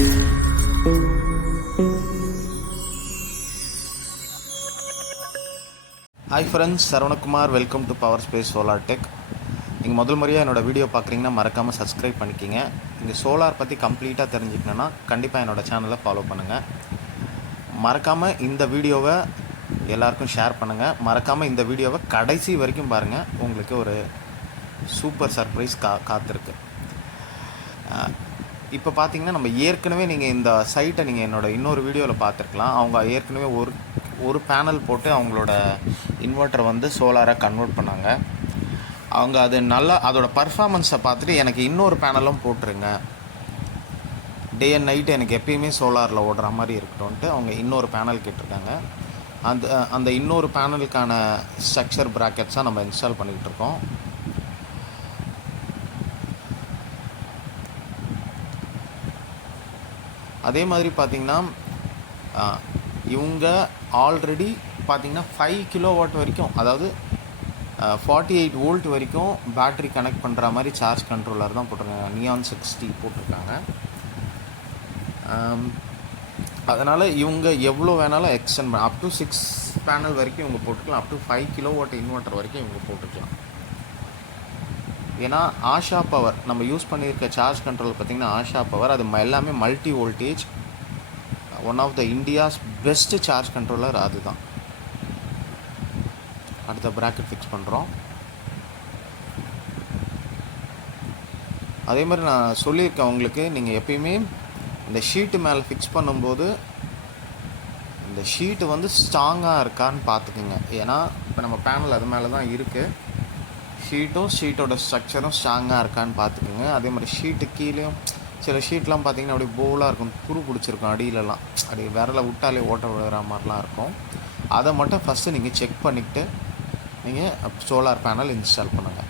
Hi friends, Sarvanakumar, welcome to Power Space Solar Tech. நீங்கள் முதல் முறையாக என்னோடய வீடியோ பார்க்குறீங்கன்னா மறக்காமல் சப்ஸ்கிரைப் பண்ணிக்கிங்க. இங்கே சோலார் பற்றி கம்ப்ளீட்டாக தெரிஞ்சுக்கணுன்னா கண்டிப்பாக என்னோடய சேனலை ஃபாலோ பண்ணுங்கள். மறக்காமல் இந்த வீடியோவை எல்லாருக்கும் ஷேர் பண்ணுங்கள். மறக்காமல் இந்த வீடியோவை கடைசி வரைக்கும் பாருங்கள். உங்களுக்கு ஒரு சூப்பர் சர்ப்ரைஸ் காத்திருக்கு. இப்போ பார்த்தீங்கன்னா நம்ம ஏற்கனவே நீங்கள் இந்த சைட்டை நீங்கள் என்னோடய இன்னொரு வீடியோவில் பார்த்துருக்கலாம். அவங்க ஏற்கனவே ஒரு பேனல் போட்டு அவங்களோட இன்வெர்ட்டரை வந்து சோலாராக கன்வெர்ட் பண்ணாங்க. அவங்க அது நல்லா அதோட பர்ஃபார்மன்ஸை பார்த்துட்டு எனக்கு இன்னொரு பேனலும் போட்டுருங்க, டே அண்ட் நைட்டு எனக்கு எப்பயுமே சோலாரில் ஓடுற மாதிரி இருக்கட்டும்ன்ட்டு அவங்க இன்னொரு பேனல் கேட்டிருக்காங்க. அந்த இன்னொரு பேனலுக்கான ஸ்ட்ரக்சர் ப்ராக்கெட்ஸாக நம்ம இன்ஸ்டால் பண்ணிக்கிட்டு இருக்கோம். அதே மாதிரி பார்த்திங்கன்னா இவங்க ஆல்ரெடி பார்த்திங்கன்னா 5 கிலோவாட் வரைக்கும், அதாவது 48 வோல்ட் வரைக்கும் பேட்ரி கனெக்ட் பண்ணுற மாதிரி சார்ஜ் கண்ட்ரோலர் தான் போட்டிருக்காங்க. நியான் 60 போட்டிருக்காங்க. அதனால் இவங்க எவ்வளோ வேணாலும் எக்ஸ்டெண்ட் பண்ண அப் டு 6 பேனல் வரைக்கும் இவங்க போட்டுக்கலாம். அப் டு 5 கிலோவாட் இன்வெர்ட்டர் வரைக்கும் இவங்க போட்டுக்கலாம். ஏன்னா ஆஷா பவர் நம்ம யூஸ் பண்ணியிருக்க சார்ஜ் கண்ட்ரோல் பார்த்திங்கன்னா ஆஷா பவர், அது எல்லாமே multi voltage, one of the India's best charge controller அதுதான். அடுத்த ப்ராக்கெட் ஃபிக்ஸ் பண்ணுறோம். அதே மாதிரி நான் சொல்லியிருக்கேன் உங்களுக்கு, நீங்கள் எப்பயுமே இந்த ஷீட்டு மேலே ஃபிக்ஸ் பண்ணும்போது இந்த ஷீட்டு வந்து ஸ்ட்ராங்காக இருக்கான்னு பார்த்துக்குங்க. ஏன்னா இப்போ நம்ம பேனல் அது மேலே தான் இருக்குது. ஷீட்டோட ஸ்ட்ரக்சரும் ஸ்ட்ராங்காக இருக்கான்னு பார்த்துக்குங்க. அதே மாதிரி ஷீட்டு கீழேயும் சில ஷீட்லாம் பார்த்திங்கன்னா அப்படியே போலாக இருக்கும், துரு பிடிச்சிருக்கும், அடியிலலாம் அப்படி விரலை விட்டாலே ஓட்ட விழுகிற மாதிரிலாம் இருக்கும். அதை மட்டும் ஃபஸ்ட்டு நீங்கள் செக் பண்ணிவிட்டு நீங்கள் சோலார் பேனல் இன்ஸ்டால் பண்ணுங்கள்.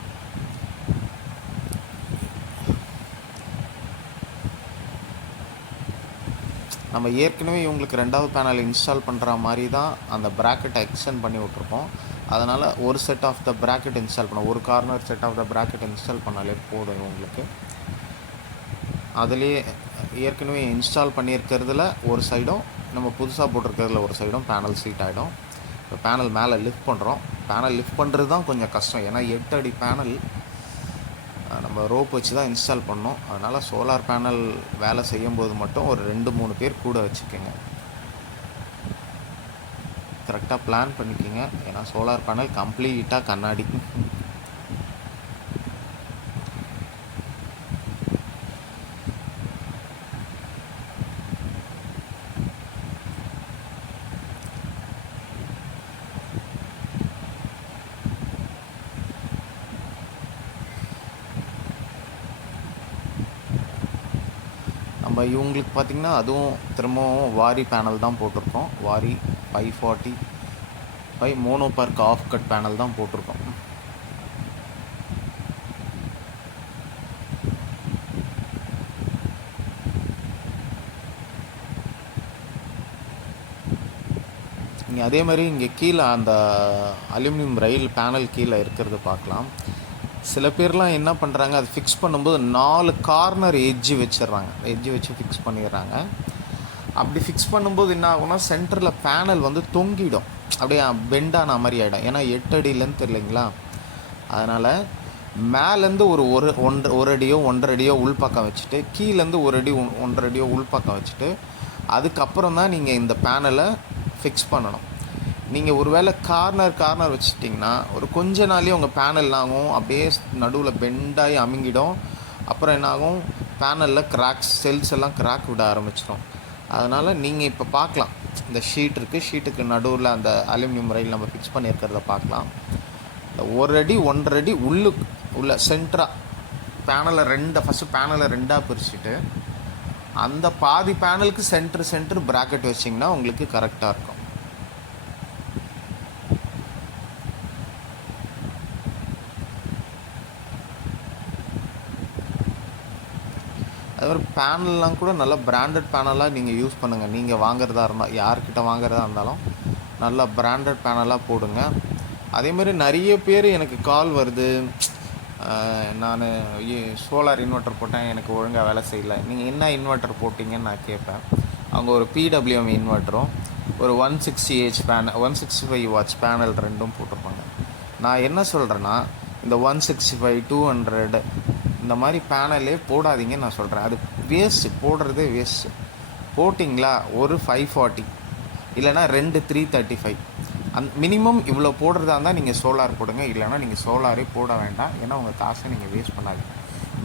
நம்ம ஏற்கனவே இவங்களுக்கு 2வது பேனல் இன்ஸ்டால் பண்ணுற மாதிரி தான் அந்த ப்ராக்கெட்டை எக்ஸ்டெண்ட் பண்ணி விட்ருக்கோம். அதனால் ஒரு set of the bracket install பண்ண, ஒரு corner set of the bracket install பண்ணாலே போதும் உங்களுக்கு. அதுலேயே ஏற்கனவே இன்ஸ்டால் பண்ணியிருக்கிறதுல ஒரு சைடும், நம்ம புதுசாக போட்டிருக்கிறதுல ஒரு சைடும் பேனல் சீட் ஆகிடும். இப்போ பேனல் மேலே லிஃப்ட் பண்ணுறோம். பேனல் லிஃப்ட் பண்ணுறது தான் கொஞ்சம் கஷ்டம். ஏன்னா 8 அடி பேனல் நம்ம ரோப் வச்சு தான் இன்ஸ்டால் பண்ணோம். அதனால் சோலார் பேனல் வேலை செய்யும்போது மட்டும் ஒரு 2-3 பேர் கூட வச்சுக்கோங்க. கரெக்டாக பிளான் பண்ணிக்கோங்க. ஏன்னா சோலார் பேனல் கம்ப்ளீட்டாக கண்ணாடி. நம்ம இவங்களுக்கு பார்த்திங்கன்னா அதுவும் திரும்பவும் வாரி பேனல் தான் போட்டிருக்கோம். Waaree 540 mono PERC half cut panel தான் போட்டிருக்கோம். இங்கே அதே மாதிரி இங்கே கீழே அந்த அலுமினியம் ரயில் பேனல் கீழே இருக்கிறது பார்க்கலாம். சில பேர்லாம் என்ன பண்ணுறாங்க, அது ஃபிக்ஸ் பண்ணும்போது 4 கார்னர் எட்ஜு வச்சிடுறாங்க, எட்ஜு வச்சு ஃபிக்ஸ் பண்ணிடுறாங்க. அப்படி ஃபிக்ஸ் பண்ணும்போது என்ன ஆகும்னா சென்டரில் பேனல் வந்து தொங்கிடும், அப்படியே பெண்டான மாதிரி ஆகிடும். ஏன்னா 8 அடி லென்த் இல்லைங்களா, அதனால் மேலேருந்து ஒரு அடியோ 1.5 அடியோ உள்பக்கம் வச்சுட்டு, கீழேருந்து 1 அடி 1.5 அடியோ உள்பக்கம் வச்சுட்டு அதுக்கப்புறம் தான் நீங்கள் இந்த பேனலை ஃபிக்ஸ் பண்ணணும். நீங்கள் ஒரு வேளை கார்னர் வச்சுட்டிங்கன்னா ஒரு கொஞ்ச நாளே உங்கள் பேனல் என்னாகும், அப்படியே நடுவில் பெண்டாகி அமுங்கிடும். அப்புறம் என்னாகும், பேனலில் கிராக்ஸ், செல்ஸ் எல்லாம் கிராக் விட ஆரம்பிச்சிடும். அதனால் நீங்கள் இப்போ பார்க்கலாம், இந்த ஷீட்டுக்கு நடுவில் அந்த அலுமினியம் ரயில் நம்ம ஃபிக்ஸ் பண்ணியிருக்கிறத பார்க்கலாம். இந்த 1 அடி 1.5 அடி உள்ள சென்டராக ஃபஸ்ட்டு பேனலை 2ஆக பிரிச்சுட்டு அந்த பாதி பேனலுக்கு சென்டர் ப்ராக்கெட் வச்சிங்கன்னா உங்களுக்கு கரெக்டாக இருக்கும். அதுமாதிரி பேனல்லாம் கூட நல்லா பிராண்டட் பேனலாக நீங்கள் யூஸ் பண்ணுங்கள். நீங்கள் வாங்குறதா இருந்தால், யார்கிட்ட வாங்குறதா இருந்தாலும் நல்லா பிராண்டட் பேனலாக போடுங்க. அதேமாதிரி நிறைய பேர் எனக்கு கால் வருது, நான் சோலார் இன்வெர்ட்டர் போட்டேன், எனக்கு ஒழுங்காக வேலை செய்யலை. நீங்கள் என்ன இன்வெர்ட்டர் போட்டிங்கன்னு நான் கேட்பேன். அவங்க ஒரு பிடபிள்யூஎம் இன்வெர்ட்டரும் ஒரு 160H பேனல் 165 வாட்ஸ் பேனல் ரெண்டும் போட்டிருப்பாங்க. நான் என்ன சொல்கிறேன்னா, இந்த 165 200 இந்த மாதிரி பேனலே போடாதீங்கன்னு நான் சொல்கிறேன். அது வேஸ்ட்டு, போடுறதே வேஸ்ட்டு. போட்டிங்களா ஒரு 540 இல்லைனா 2 335 மினிமம் இவ்வளோ போடுறதா இருந்தால் நீங்கள் சோலார் போடுங்க. இல்லைனா நீங்கள் சோலாரே போட வேண்டாம். ஏன்னா உங்கள் காசை நீங்கள் வேஸ்ட் பண்ணாதீங்க.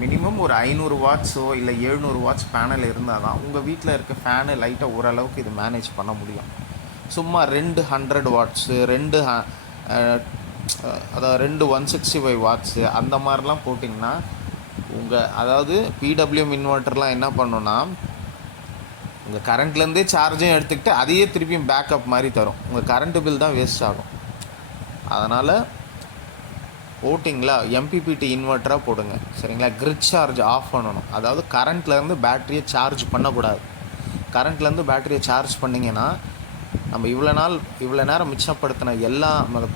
மினிமம் ஒரு 500 வாட்ஸோ இல்லை 700 வாட்ஸ் பேனல் இருந்தால் தான் உங்கள் வீட்டில் இருக்க ஃபேனு லைட்டாக ஓரளவுக்கு இது மேனேஜ் பண்ண முடியும். சும்மா 200 வாட்ஸு அதாவது 2 165 வாட்ஸு அந்த மாதிரிலாம் போட்டிங்கன்னா அதாவது பிடபிள்யூஎம் இன்வெர்ட்டர்லாம் என்ன பண்ணுன்னா, உங்கள் கரண்ட்லேருந்தே சார்ஜும் எடுத்துக்கிட்டு அதையே திருப்பியும் பேக்கப் மாதிரி தரும். உங்கள் கரண்ட்டு பில் தான் வேஸ்ட் ஆகும். அதனால் போட்டிங்களா எம்பிபிடி இன்வெர்ட்டராக போடுங்க, சரிங்களா. கிரிட் சார்ஜ் ஆஃப் பண்ணணும். அதாவது கரண்ட்லேருந்து பேட்டரியை சார்ஜ் பண்ணக்கூடாது. கரண்ட்லேருந்து பேட்டரியை சார்ஜ் பண்ணிங்கன்னா நம்ம இவ்வளோ நேரம் மிச்சப்படுத்தின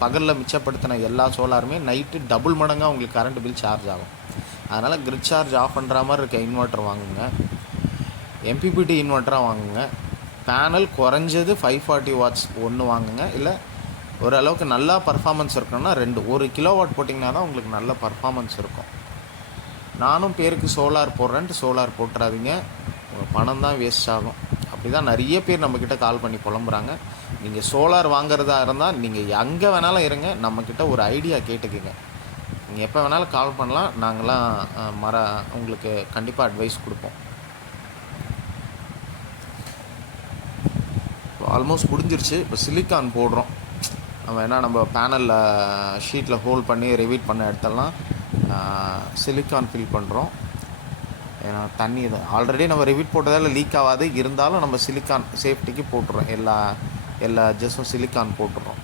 பகலில் மிச்சப்படுத்தின எல்லா சோலாருமே நைட்டு டபுள் மடங்காக உங்களுக்கு கரண்ட் பில் சார்ஜ் ஆகும். அதனால் கிரிட் சார்ஜ் ஆஃப் பண்ணுற மாதிரி இருக்க இன்வெர்ட்டர் வாங்குங்க. எம்பிபிடி இன்வெர்ட்டராக வாங்குங்க. பேனல் குறைஞ்சது 540 வாட்ஸ் ஒன்று வாங்குங்க. இல்லை ஓரளவுக்கு நல்லா பர்ஃபார்மன்ஸ் இருக்கணும்னா 1 கிலோவாட் போட்டிங்கன்னா தான் உங்களுக்கு நல்ல பர்ஃபார்மன்ஸ் இருக்கும். நானும் பேருக்கு சோலார் போடுறேன்ட்டு சோலார் போட்டுறாதீங்க, உங்கள் பணம் தான் வேஸ்ட் ஆகும். அப்படி தான் நிறைய பேர் நம்மக்கிட்ட கால் பண்ணி புலம்புறாங்க. நீங்கள் சோலார் வாங்குறதா இருந்தால் நீங்கள் எங்கே வேணாலும் இருங்க, நம்மக்கிட்ட ஒரு ஐடியா கேட்டுக்குங்க. நீங்கள் எப்போ வேணாலும் கால் பண்ணலாம். நாங்களாம் உங்களுக்கு கண்டிப்பாக அட்வைஸ் கொடுப்போம். ஆல்மோஸ்ட் முடிஞ்சிருச்சு. இப்போ சிலிக்கான் போடுறோம். நம்ம பேனலில் ஷீட்டில் ஹோல்ட் பண்ணி ரிவீட் பண்ண இடத்தெல்லாம் சிலிக்கான் ஃபில் பண்ணுறோம். ஏன்னா தண்ணி இது ஆல்ரெடி நம்ம ரிவீட் போட்டதால் லீக் ஆகாது. இருந்தாலும் நம்ம சிலிக்கான் சேஃப்டிக்கு போட்டுறோம். எல்லா அட்ஜஸ்டும் சிலிக்கான் போட்டுறோம்.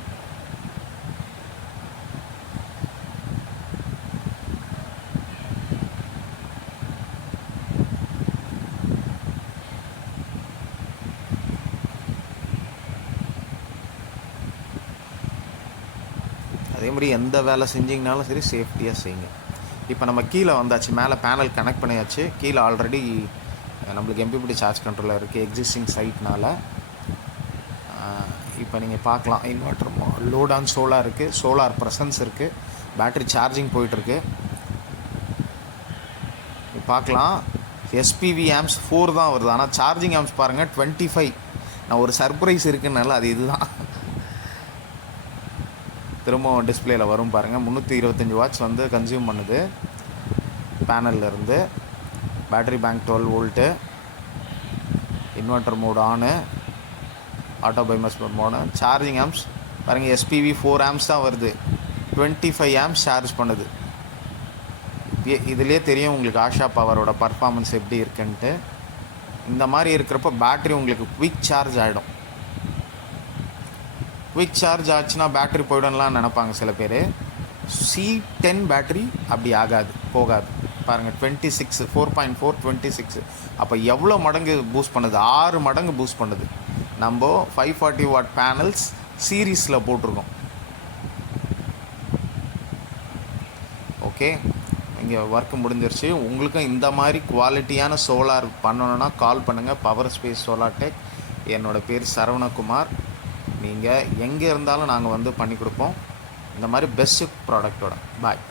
அதே மாதிரி எந்த வேலை செஞ்சிங்கனாலும் சரி சேஃப்டியாக செய்யுங்க. இப்போ நம்ம கீழே வந்தாச்சு, மேலே பேனல் கனெக்ட் பண்ணியாச்சு. கீழே ஆல்ரெடி நம்மளுக்கு எம்பிபிடி சார்ஜ் கண்ட்ரோலர் இருக்குது எக்ஸிஸ்டிங் சைட்னால். இப்போ நீங்கள் பார்க்கலாம், இன்வெர்ட்டர் லோட் ஆன் சோலார் இருக்குது, சோலார் ப்ரெசன்ஸ் இருக்குது, பேட்ரி சார்ஜிங் போயிட்டுருக்கு. பார்க்கலாம் எஸ்பிவி ஆம்ஸ் 4 தான் வருது. ஆனால் சார்ஜிங் ஆம்ஸ் பாருங்கள் 25. நான் ஒரு சர்ப்ரைஸ் இருக்குன்னால அது இதுதான். திரும்பவும் டிஸ்பிளேயில் வரும் பாருங்கள். 325 வாட்ஸ் வந்து கன்சியூம் பண்ணுது பேனல்லேருந்து. Battery bank 12 volt. Inverter mode ஆனு, auto bypass mode. Charging amps பாருங்கள், எஸ்பிவி 4 ஆம்ஸ் தான் வருது, 25 ஆம்ஸ் சார்ஜ் பண்ணுது. இதிலே தெரியும் உங்களுக்கு ஆஷா பவரோட பர்ஃபார்மன்ஸ் எப்படி இருக்குன்ட்டு. இந்த மாதிரி இருக்கிறப்ப பேட்ரி உங்களுக்கு குவிக் சார்ஜ் ஆகிடும். குவிக் சார்ஜ் ஆச்சுன்னா பேட்ரி போய்டும்லாம் நினைப்பாங்க சில பேர். C10 பேட்ரி அப்படி போகாது. பாருங்கள் 26 4.4 26. அப்போ எவ்வளோ மடங்கு பூஸ்ட் பண்ணுது? 6 மடங்கு பூஸ்ட் பண்ணுது. நம்ம 540 வாட் பேனல்ஸ் சீரீஸில் போட்டிருக்கோம். ஓகே, இங்கே ஒர்க்கு முடிஞ்சிருச்சு. உங்களுக்கும் இந்த மாதிரி குவாலிட்டியான சோலார் பண்ணணுன்னா கால் பண்ணுங்கள். Power space solar tech. என்னோடய பேர் சரவணகுமார். நீங்கள் எங்கே இருந்தாலும் நாங்கள் வந்து பண்ணி கொடுப்போம் இந்த மாதிரி பெஸ்ட்டு ப்ராடக்டோட. பாய்.